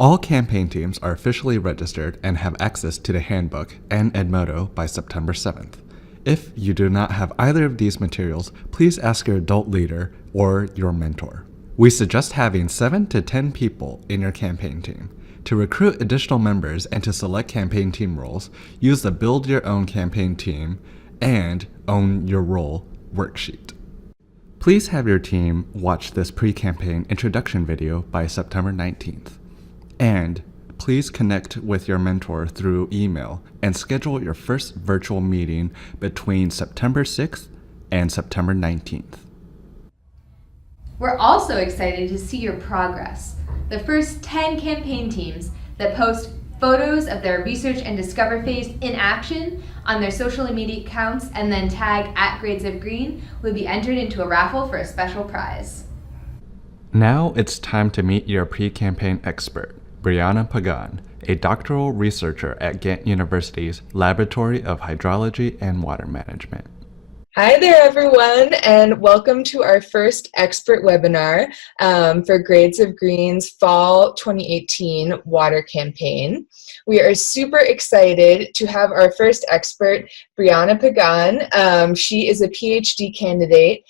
All campaign teams are officially registered and have access to the handbook and Edmodo by September 7th. If you do not have either of these materials, please ask your adult leader or your mentor. We suggest having 7 to 10 people in your campaign team. To recruit additional members and to select campaign team roles, use the Build Your Own Campaign Team and Own Your Role worksheet. Please have your team watch this pre-campaign introduction video by September 19th. And please connect with your mentor through email and schedule your first virtual meeting between September 6th and September 19th. We're also excited to see your progress. The first 10 campaign teams that post photos of their research and discover phase in action on their social media accounts and then tag @GradesOfGreen will be entered into a raffle for a special prize. Now it's time to meet your pre-campaign expert, Brianna Pagan, a doctoral researcher at Ghent University's Laboratory of Hydrology and Water Management. Hi there, everyone, and welcome to our first expert webinar for Grades of Green's Fall 2018 Water Campaign. We are super excited to have our first expert, Brianna Pagan. She is a PhD candidate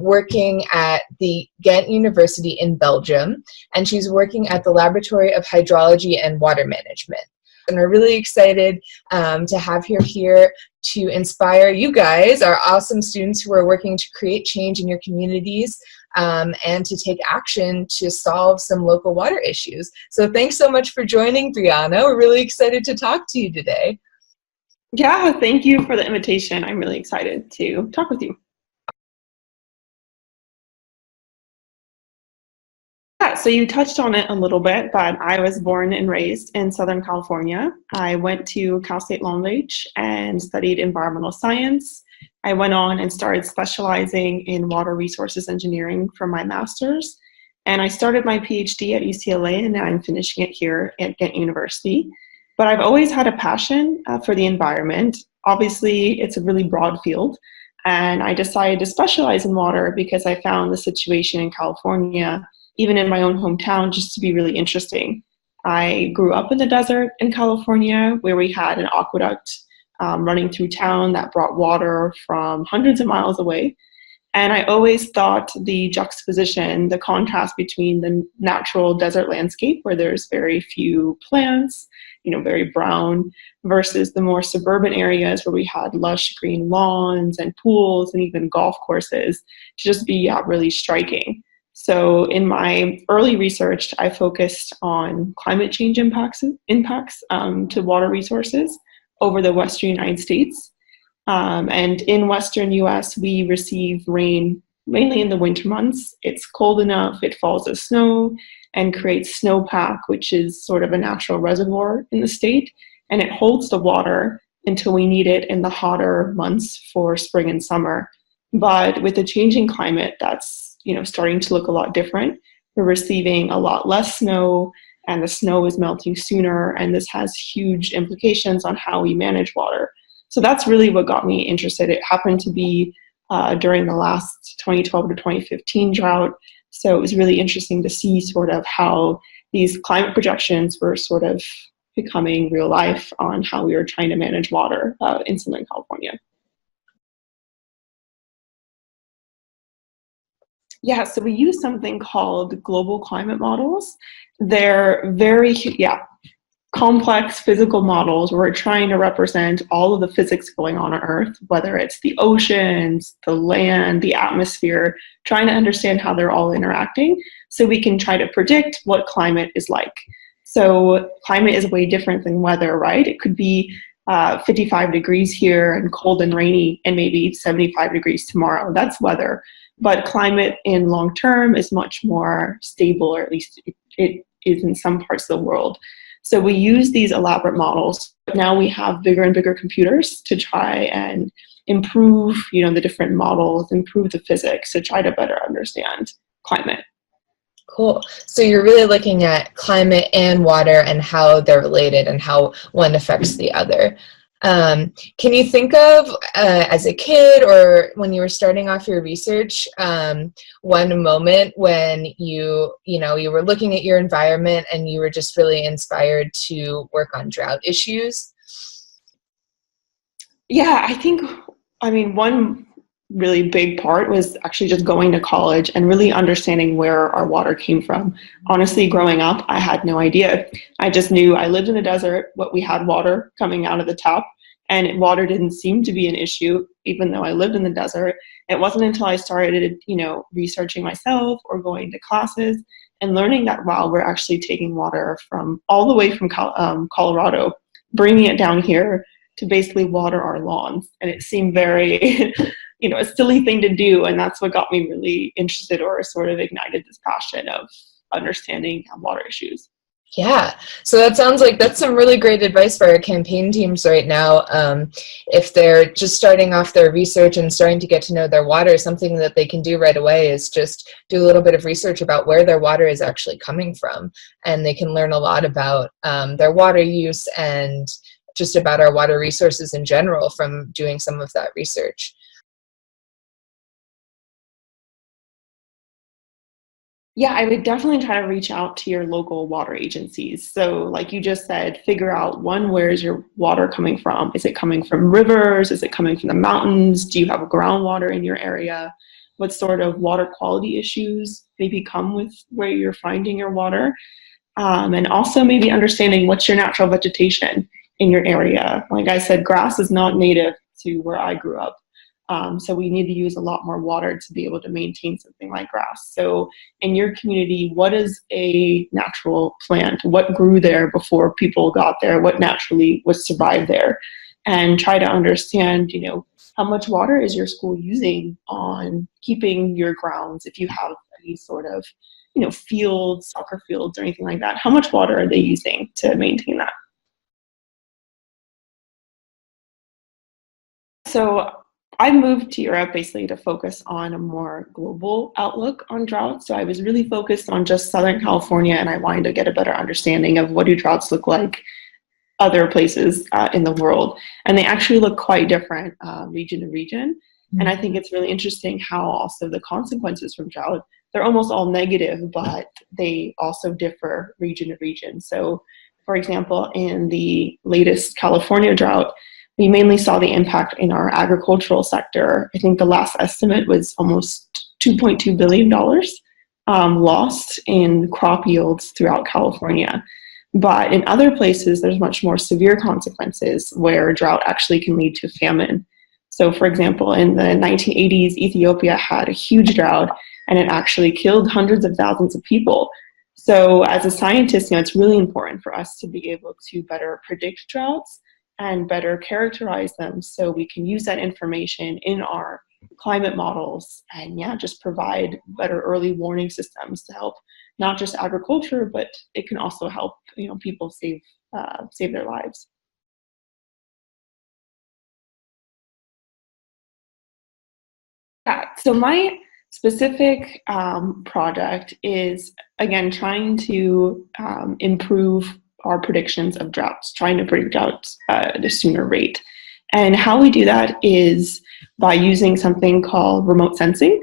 working at the Ghent University in Belgium, and she's working at the Laboratory of Hydrology and Water Management. And we're really excited to have her here to inspire you guys, our awesome students who are working to create change in your communities and to take action to solve some local water issues. So thanks so much for joining, Brianna. We're really excited to talk to you today. Yeah, thank you for the invitation. I'm really excited to talk with you. Yeah, so you touched on it a little bit, but I was born and raised in Southern California. I went to Cal State Long Beach and studied environmental science. I went on and started specializing in water resources engineering for my master's. And I started my PhD at UCLA, and now I'm finishing it here at Ghent University. But I've always had a passion for the environment. Obviously, it's a really broad field. And I decided to specialize in water because I found the situation in California, even in my own hometown, just to be really interesting. I grew up in the desert in California where we had an aqueduct running through town that brought water from hundreds of miles away. And I always thought the juxtaposition, the contrast between the natural desert landscape where there's very few plants, very brown, versus the more suburban areas where we had lush green lawns and pools and even golf courses, to just be really striking. So in my early research, I focused on climate change impacts to water resources over the Western United States. And in Western US, we receive rain mainly in the winter months. It's cold enough, it falls as snow and creates snowpack, which is sort of a natural reservoir in the state. And it holds the water until we need it in the hotter months for spring and summer. But with the changing climate, that's starting to look a lot different. We're receiving a lot less snow, and the snow is melting sooner, and this has huge implications on how we manage water. So that's really what got me interested. It happened to be during the last 2012 to 2015 drought, so it was really interesting to see sort of how these climate projections were sort of becoming real life on how we were trying to manage water in Southern California. Yeah, so we use something called global climate models. They're very, complex physical models where we're trying to represent all of the physics going on Earth, whether it's the oceans, the land, the atmosphere, trying to understand how they're all interacting so we can try to predict what climate is like. So climate is way different than weather, right? It could be 55 degrees here and cold and rainy and maybe 75 degrees tomorrow. That's weather. But climate in long term is much more stable, or at least it is in some parts of the world. So we use these elaborate models. Now we have bigger and bigger computers to try and improve, the different models, improve the physics to try to better understand climate. Cool. So you're really looking at climate and water and how they're related and how one affects the other. Can you think of, as a kid or when you were starting off your research, one moment when you were looking at your environment and you were just really inspired to work on drought issues? Yeah, I mean, one really big part was actually just going to college and really understanding where our water came from. Honestly, growing up, I had no idea. I just knew I lived in the desert, but we had water coming out of the tap, and water didn't seem to be an issue, even though I lived in the desert. It wasn't until I started, researching myself or going to classes and learning that, wow, we're actually taking water from all the way from Colorado, bringing it down here to basically water our lawns. And it seemed very, a silly thing to do. And that's what got me really interested or sort of ignited this passion of understanding water issues. Yeah, so that sounds like that's some really great advice for our campaign teams right now. If they're just starting off their research and starting to get to know their water, something that they can do right away is just do a little bit of research about where their water is actually coming from. And they can learn a lot about their water use and just about our water resources in general from doing some of that research. Yeah, I would definitely try to reach out to your local water agencies. So, like you just said, figure out one, where is your water coming from? Is it coming from rivers? Is it coming from the mountains? Do you have groundwater in your area? What sort of water quality issues maybe come with where you're finding your water? And also maybe understanding what's your natural vegetation in your area. Like I said, grass is not native to where I grew up. So we need to use a lot more water to be able to maintain something like grass. So in your community, what is a natural plant? What grew there before people got there? What naturally was survived there? And try to understand, how much water is your school using on keeping your grounds? If you have any sort of, fields, soccer fields or anything like that, how much water are they using to maintain that? So I moved to Europe basically to focus on a more global outlook on drought. So I was really focused on just Southern California, and I wanted to get a better understanding of what do droughts look like other places in the world. And they actually look quite different region to region. And I think it's really interesting how also the consequences from drought, they're almost all negative, but they also differ region to region. So for example, in the latest California drought, we mainly saw the impact in our agricultural sector. I think the last estimate was almost $2.2 billion lost in crop yields throughout California. But in other places, there's much more severe consequences where drought actually can lead to famine. So for example, in the 1980s, Ethiopia had a huge drought and it actually killed hundreds of thousands of people. So as a scientist, it's really important for us to be able to better predict droughts and better characterize them so we can use that information in our climate models and just provide better early warning systems to help not just agriculture, but it can also help people save their lives. Yeah, so my specific project is, again, trying to improve our predictions of droughts, trying to predict droughts at a sooner rate. And how we do that is by using something called remote sensing.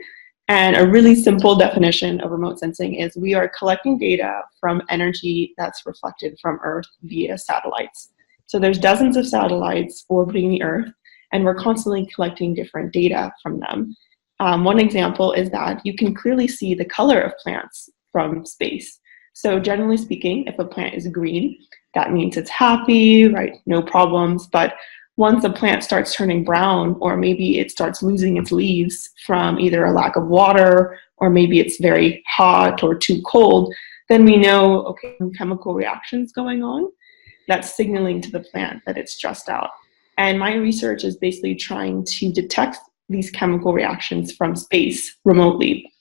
And a really simple definition of remote sensing is we are collecting data from energy that's reflected from Earth via satellites. So there's dozens of satellites orbiting the Earth, and we're constantly collecting different data from them. One example is that you can clearly see the color of plants from space. So generally speaking, if a plant is green, that means it's happy, right? No problems. But once a plant starts turning brown, or maybe it starts losing its leaves from either a lack of water, or maybe it's very hot or too cold, then we know, okay, chemical reactions going on. That's signaling to the plant that it's stressed out. And my research is basically trying to detect these chemical reactions from space remotely.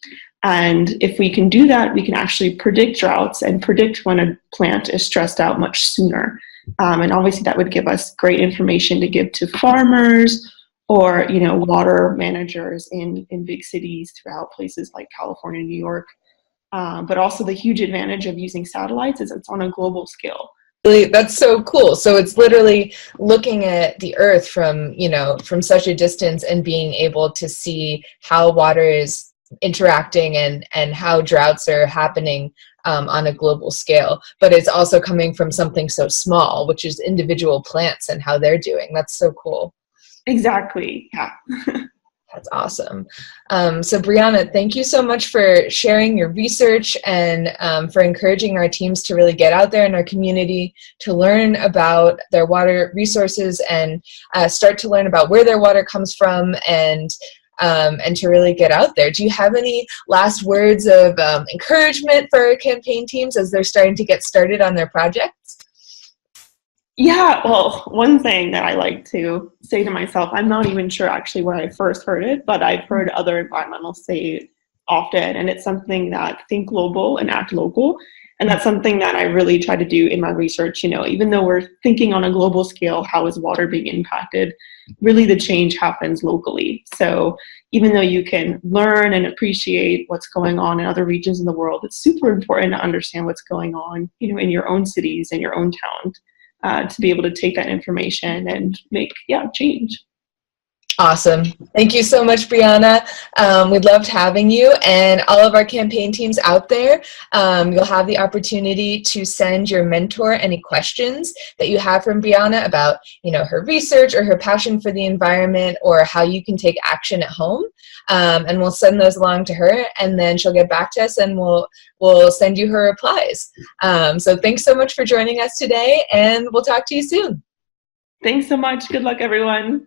And if we can do that, we can actually predict droughts and predict when a plant is stressed out much sooner. And obviously that would give us great information to give to farmers or, water managers in big cities throughout places like California, New York. But also the huge advantage of using satellites is it's on a global scale. Really, that's so cool. So it's literally looking at the earth from, from such a distance and being able to see how water is interacting and how droughts are happening on a global scale. But it's also coming from something so small, which is individual plants and how they're doing. That's so cool. Exactly. Yeah. That's awesome. So Brianna, thank you so much for sharing your research and for encouraging our teams to really get out there in our community to learn about their water resources and start to learn about where their water comes from and to really get out there. Do you have any last words of encouragement for our campaign teams as they're starting to get started on their projects? Yeah, well, one thing that I like to say to myself, I'm not even sure actually where I first heard it, but I've heard other environmentalists say it often, and it's something that think global and act local. And that's something that I really try to do in my research. Even though we're thinking on a global scale, how is water being impacted? Really the change happens locally. So even though you can learn and appreciate what's going on in other regions in the world, it's super important to understand what's going on, in your own cities and your own town. To be able to take that information and make change. Awesome. Thank you so much, Brianna. We loved having you, and all of our campaign teams out there. You'll have the opportunity to send your mentor any questions that you have from Brianna about, her research or her passion for the environment or how you can take action at home. And we'll send those along to her, and then she'll get back to us, and we'll send you her replies. So thanks so much for joining us today, and we'll talk to you soon. Thanks so much. Good luck, everyone.